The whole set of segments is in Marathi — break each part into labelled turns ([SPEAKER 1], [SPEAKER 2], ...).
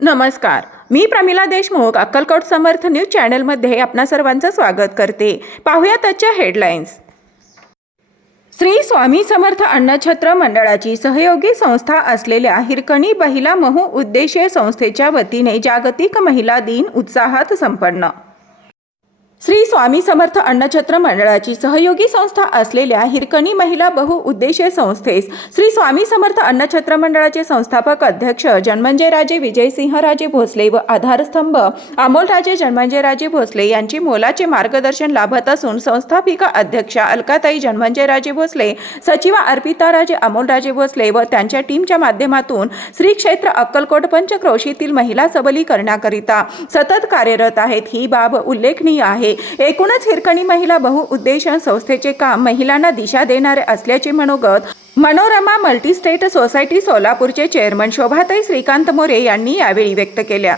[SPEAKER 1] नमस्कार. मी प्रमिला देशमुख अक्कलकोट समर्थ न्यूज चॅनलमध्ये आपणा सर्वांचं स्वागत करते. पाहूयात आजच्या हेडलाईन्स. श्री स्वामी समर्थ अन्नछत्र मंडळाची सहयोगी संस्था असलेल्या हिरकणी महिला महू उद्देशीय संस्थेच्या वतीने जागतिक महिला दिन उत्साहात संपन्न. श्री स्वामी समर्थ अन्नछत्र मंडळाची सहयोगी संस्था असलेल्या हिरकणी महिला बहुउद्देशीय संस्थेस श्री स्वामी समर्थ अन्नछत्र मंडळाचे संस्थापक अध्यक्ष जन्मंजयराजे विजयसिंहराजे भोसले व आधारस्तंभ अमोलराजे जन्मंजयराजे भोसले यांची मोलाचे मार्गदर्शन लाभत असून संस्थापिका अध्यक्षा अलकाताई जन्मंजयराजे भोसले सचिवा अर्पिताराजे अमोलराजे भोसले व त्यांच्या टीमच्या माध्यमातून श्री क्षेत्र अक्कलकोट पंचक्रोशीतील महिला सबलीकरणाकरिता सतत कार्यरत आहेत. ही बाब उल्लेखनीय आहे. एकूणच हिरकणी महिला बहुउद्देशन संस्थेचे काम महिलांना दिशा देणारे असल्याचे मनोगत मनोरमा मल्टीस्टेट सोसायटी सोलापूरचे चेअरमन शोभाताई श्रीकांत मोरे यांनी यावेळी व्यक्त केल्या.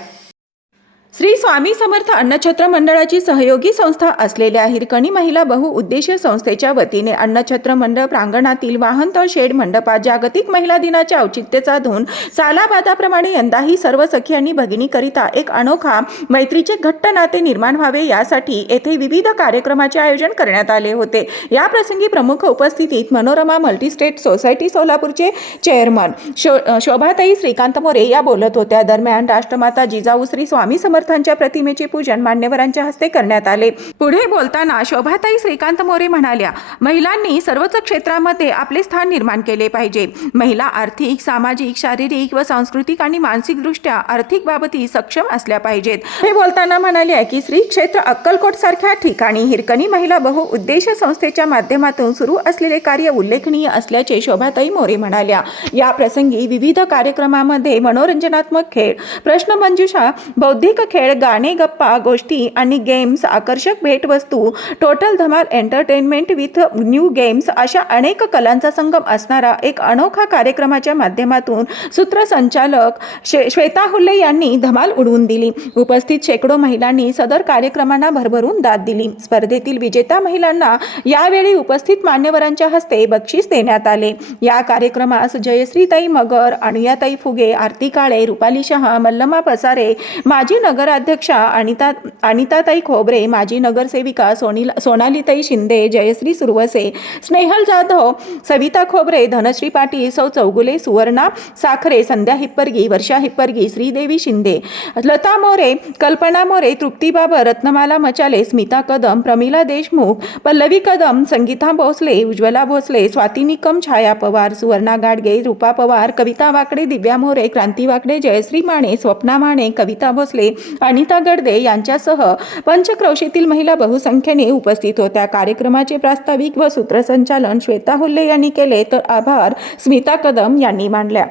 [SPEAKER 1] श्री स्वामी समर्थ अन्नछत्र मंडळाची सहयोगी संस्था असलेल्या हिरकणी महिला बहुउद्देशीय संस्थेच्या वतीने अन्नछत्र मंडळ प्रांगणातील वाहनतळ शेड मंडपात जागतिक महिला दिनाचे औचित्य साधून सालाबादाप्रमाणे यंदाही सर्व सखी आणि भगिनीकरिता एक अनोखा मैत्रीचे घट्ट नाते निर्माण व्हावे यासाठी येथे विविध कार्यक्रमाचे आयोजन करण्यात आले होते. या प्रसंगी प्रमुख उपस्थितीत मनोरमा मल्टीस्टेट सोसायटी सोलापूरचे चेअरमन शो शोभाताई श्रीकांत मोरे या बोलत होत्या. दरम्यान राष्ट्रमाता जिजाऊ श्री स्वामी समर्थ समर्थांच्या प्रतिमेचे पूजन मान्यवरांच्या हस्ते करण्यात आले. पुढे बोलताना शोभाताई श्रीकांत मोरे म्हणाल्या महिलांनी सर्वच क्षेत्रामध्ये आपले स्थान निर्माण केले पाहिजे. महिला आर्थिक सामाजिक शारीरिक व सांस्कृतिक आणि मानसिकदृष्ट्या आर्थिक बाबती सक्षम असल्या पाहिजेत. हे बोलताना म्हणाले की श्री क्षेत्र अक्कलकोट सारख्या ठिकाणी हिरकणी महिला बहुउद्देश संस्थेच्या माध्यमातून सुरू असलेले कार्य उल्लेखनीय असल्याचे शोभाताई मोरे म्हणाल्या. या प्रसंगी विविध कार्यक्रमामध्ये मनोरंजनात्मक खेळ प्रश्नमंजुषा बौद्धिक खेळ गाणे गप्पा गोष्टी आणि गेम्स आकर्षक भेटवस्तू टोटल धमाल एंटरटेनमेंट विथ न्यू गेम्स अशा अनेक कलांचा संगम असणारा एक अनोखा कार्यक्रमाच्या माध्यमातून सूत्रसंचालक शे श्वेता हुल्ले यांनी धमाल उडवून दिली. उपस्थित शेकडो महिलांनी सदर कार्यक्रमांना भरभरून दाद दिली. स्पर्धेतील विजेता महिलांना यावेळी उपस्थित मान्यवरांच्या हस्ते बक्षीस देण्यात आले. या कार्यक्रमास जयश्रीताई मगर अनुयाताई फुगे आरती काळे रुपाली शहा मल्लमा पसारे माजी नगराध्यक्षा अनिता अनिताताई खोबरे माजी नगरसेविका सोनील सोनालीताई शिंदे जयश्री सुरवसे स्नेहल जाधव सविता खोबरे धनश्री पाटील सौ चौगुले सुवर्णा साखरे संध्या हिप्परगी वर्षा हिप्परगी श्रीदेवी शिंदे लता मोरे कल्पना मोरे तृप्ती बाबर रत्नमाला मचाले स्मिता कदम प्रमिला देशमुख पल्लवी कदम संगीता भोसले उज्ज्वला भोसले स्वाती निकम छाया पवार सुवर्णा गाडगे रूपा पवार कविता वाकडे दिव्या मोरे क्रांती वाकडे जयश्री माने स्वप्ना माने कविता भोसले अनिता गडदे यांच्यासह पंचक्रोशीतील महिला बहुसंख्येने उपस्थित होत्या. कार्यक्रमाचे प्रास्ताविक व सूत्रसंचालन श्वेता हुल्ले यांनी केले तर आभार स्मिता कदम यांनी मांडल्या